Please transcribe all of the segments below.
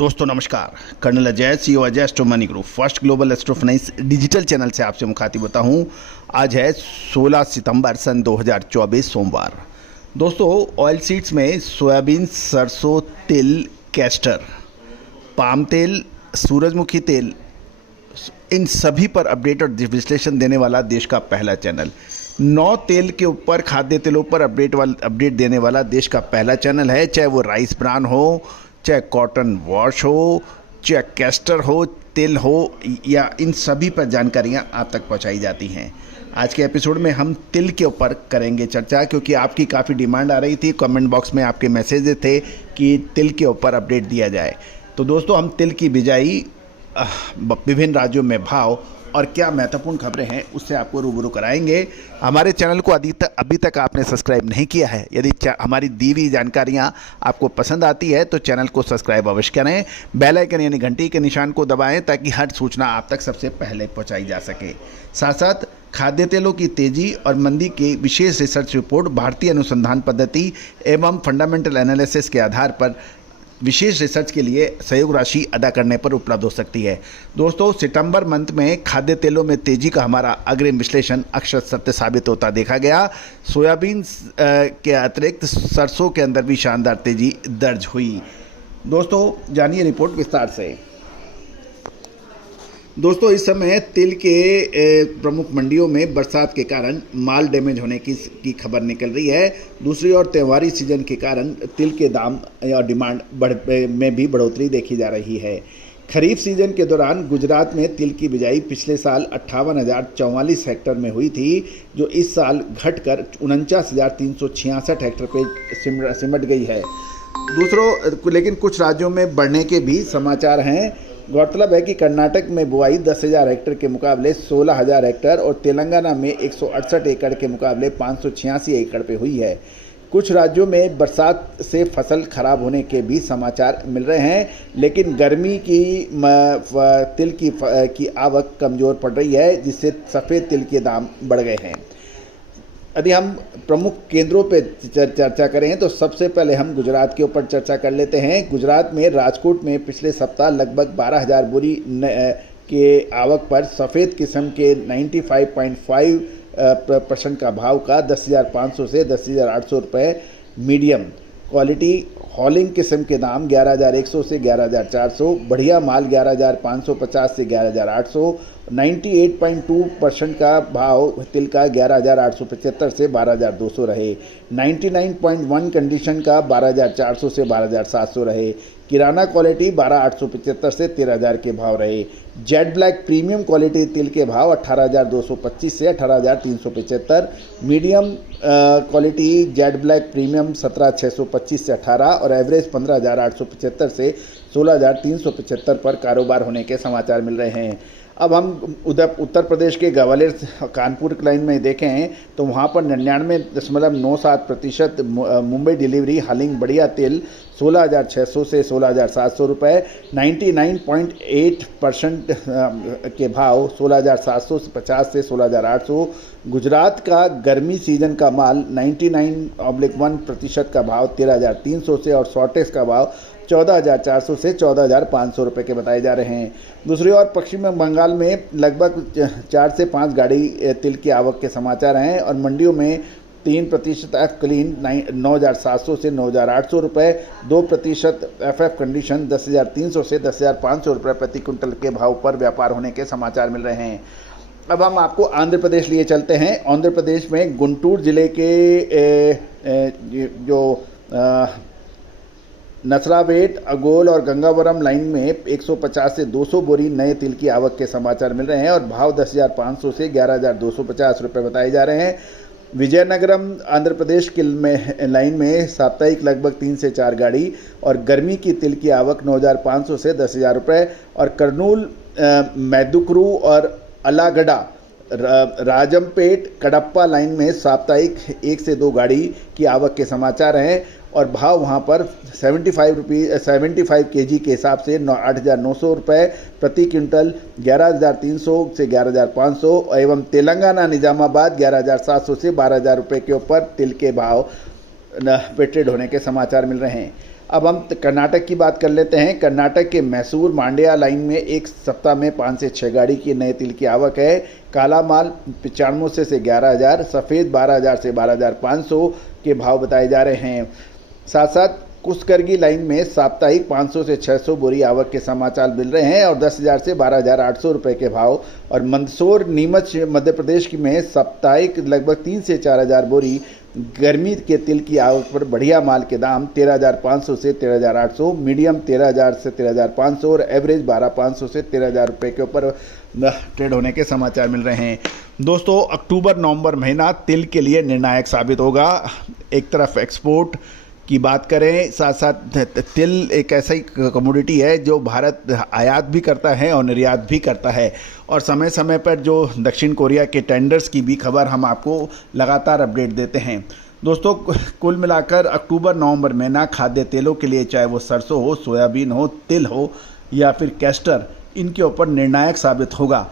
दोस्तों नमस्कार। Colonel Ajay, CEO Ajay astro money group first global astro finance digital channel से आपसे मुखातिब होता हूं। आज है 16 सितंबर सन 2024 सोमवार। दोस्तों, ऑयल सीड्स में सोयाबीन, सरसों, तिल, कैस्टर, पाम तेल, सूरजमुखी तेल, इन सभी पर अपडेट और विश्लेषण देने वाला देश का पहला चैनल। 9 तेल के ऊपर, खाद्य तेलों पर अपडेट देने वाला देश का पहला चैनल है। चाहे वो राइस ब्रान हो, चाहे कॉटन वॉश हो, चाहे कैस्टर हो, तिल हो, या इन सभी पर जानकारियां आप तक पहुंचाई जाती हैं। आज के एपिसोड में हम तिल के ऊपर करेंगे चर्चा, क्योंकि आपकी काफ़ी डिमांड आ रही थी। कमेंट बॉक्स में आपके मैसेजेस थे कि तिल के ऊपर अपडेट दिया जाए। तो दोस्तों, हम तिल की बिजाई, विभिन्न राज्यों में भाव और क्या महत्वपूर्ण खबरें हैं उससे आपको रूबरू कराएंगे। हमारे चैनल को अभी तक आपने सब्सक्राइब नहीं किया है, यदि हमारी दी हुई जानकारियां आपको पसंद आती है तो चैनल को सब्सक्राइब अवश्य करें। बेल आइकन यानी घंटी के निशान को दबाएं ताकि हर सूचना आप तक सबसे पहले पहुंचाई जा सके। साथ साथ खाद्य तेलों की तेजी और मंदी की विशेष रिसर्च रिपोर्ट भारतीय अनुसंधान पद्धति एवं फंडामेंटल एनालिसिस के आधार पर विशेष रिसर्च के लिए सहयोग राशि अदा करने पर उपलब्ध हो सकती है। दोस्तों, सितंबर मंथ में खाद्य तेलों में तेजी का हमारा अग्रिम विश्लेषण अक्षर सत्य साबित होता देखा गया। सोयाबीन के अतिरिक्त सरसों के अंदर भी शानदार तेजी दर्ज हुई। दोस्तों, जानिए रिपोर्ट विस्तार से। दोस्तों, इस समय तिल के प्रमुख मंडियों में बरसात के कारण माल डैमेज होने की खबर निकल रही है। दूसरी ओर त्योहारी सीजन के कारण तिल के दाम या डिमांड में भी बढ़ोतरी देखी जा रही है। खरीफ सीजन के दौरान गुजरात में तिल की बिजाई पिछले साल 58,044 हेक्टेयर में हुई थी, जो इस साल घटकर 49,366 हेक्टेयर पे सिमट गई है। लेकिन कुछ राज्यों में बढ़ने के भी समाचार हैं। गौरतलब है कि कर्नाटक में बुआई 10,000 हेक्टेयर के मुकाबले 16,000 हेक्टेयर और तेलंगाना में 168 एकड़ के मुकाबले 586 एकड़ पे हुई है। कुछ राज्यों में बरसात से फसल खराब होने के भी समाचार मिल रहे हैं, लेकिन गर्मी की तिल की आवक कमज़ोर पड़ रही है, जिससे सफ़ेद तिल के दाम बढ़ गए हैं। यदि हम प्रमुख केंद्रों पे चर्चा करें तो सबसे पहले हम गुजरात के ऊपर चर्चा कर लेते हैं। गुजरात में राजकोट में पिछले सप्ताह लगभग 12,000 बोरी के आवक पर सफ़ेद किस्म के 95.5% का भाव का 10,500 से 10,800 रुपये, मीडियम क्वालिटी हॉलिंग किस्म के दाम 11,100 से 11,400, बढ़िया माल 11,550 से 11,800, 98.2% का भाव तिल का 11,875 से 12,200 रहे। 99.1 कंडीशन का 12,400 से 12,700 रहे। किराना क्वालिटी 12,875 से 13,000 के भाव रहे। जेड ब्लैक प्रीमियम क्वालिटी तिल के भाव 18,225 से 18,375, medium quality Z black premium 17,625 से 18 और एवरेज 15,875 से 16,375 पर कारोबार होने के समाचार मिल रहे हैं। अब हम उत्तर प्रदेश के ग्वालियर कानपुर लाइन में देखें तो वहाँ पर 99.97% मुंबई डिलीवरी हॉलिंग बढ़िया तेल 16,600 से 16,700 रुपये, 99.8% के भाव 16,750 से 16,800। गुजरात का गर्मी सीजन का माल 99.1% का भाव 13,300 से और शॉर्टेज का भाव 14,400 से 14,500 रुपये के बताए जा रहे हैं। दूसरी ओर पश्चिम बंगाल में लगभग 4 से 5 गाड़ी तिल की आवक के समाचार हैं और मंडियों में 3% एफ क्लीन 9,700 से 9,800 रुपये, 2% FF कंडीशन 10,300 से 10,500 रुपये प्रति क्विंटल के भाव पर व्यापार होने के समाचार मिल रहे हैं। अब हम आपको आंध्र प्रदेश लिए चलते हैं। आंध्र प्रदेश में गुंटूर जिले के जो नसरावेट, अगोल और गंगावरम लाइन में 150 से 200 बोरी नए तिल की आवक के समाचार मिल रहे हैं और भाव 10,500 से 11,250 रुपये बताए जा रहे हैं। विजयनगरम आंध्र प्रदेश की लाइन में साप्ताहिक लगभग 3 से 4 गाड़ी और गर्मी की तिल की आवक 9,500 से 10,000 रुपये और कर्नूल, मैदुकुरु और अलागढ़ा, राजमपेट, कडप्पा लाइन में साप्ताहिक 1 से 2 गाड़ी की आवक के समाचार हैं और भाव वहाँ पर 75 kg के हिसाब से 8,900 रुपये प्रति क्विंटल, 11,300 से 11,500 एवं तेलंगाना निजामाबाद 11,700 से 12,000 रुपये के ऊपर तिल के भाव पे ट्रेड होने के समाचार मिल रहे हैं। अब हम कर्नाटक की बात कर लेते हैं। कर्नाटक के मैसूर मांड्या लाइन में एक सप्ताह में 5 से 6 गाड़ी की नए तिल की आवक है। काला माल 9500 से 11,000, सफ़ेद 12,000 से 12,500 के भाव बताए जा रहे हैं। साथ साथ कुसकरगी लाइन में साप्ताहिक 500 से 600 बोरी आवक के समाचार मिल रहे हैं और 10,000 से 12,800 रुपये के भाव। और मंदसौर नीमच मध्य प्रदेश की में साप्ताहिक लगभग 3 से 4,000 बोरी गर्मी के तिल की आवक पर बढ़िया माल के दाम 13,500 से 13,800, मीडियम 13,000 से 13,500 और एवरेज 12,500 से 13,000 रुपये के ऊपर ट्रेड होने के समाचार मिल रहे हैं। दोस्तों, अक्टूबर नवंबर महीना तिल के लिए निर्णायक साबित होगा। एक तरफ एक्सपोर्ट की बात करें, साथ साथ तिल एक ऐसा ही कमोडिटी है जो भारत आयात भी करता है और निर्यात भी करता है। और समय समय पर जो दक्षिण कोरिया के टेंडर्स की भी खबर हम आपको लगातार अपडेट देते हैं। दोस्तों, कुल मिलाकर अक्टूबर नवंबर महीना खाद्य तेलों के लिए, चाहे वो सरसों हो, सोयाबीन हो, तिल हो या फिर कैस्टर, इनके ऊपर निर्णायक साबित होगा।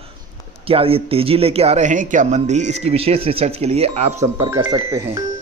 क्या ये तेज़ी लेके आ रहे हैं, क्या मंदी? इसकी विशेष रिसर्च के लिए आप संपर्क कर सकते हैं।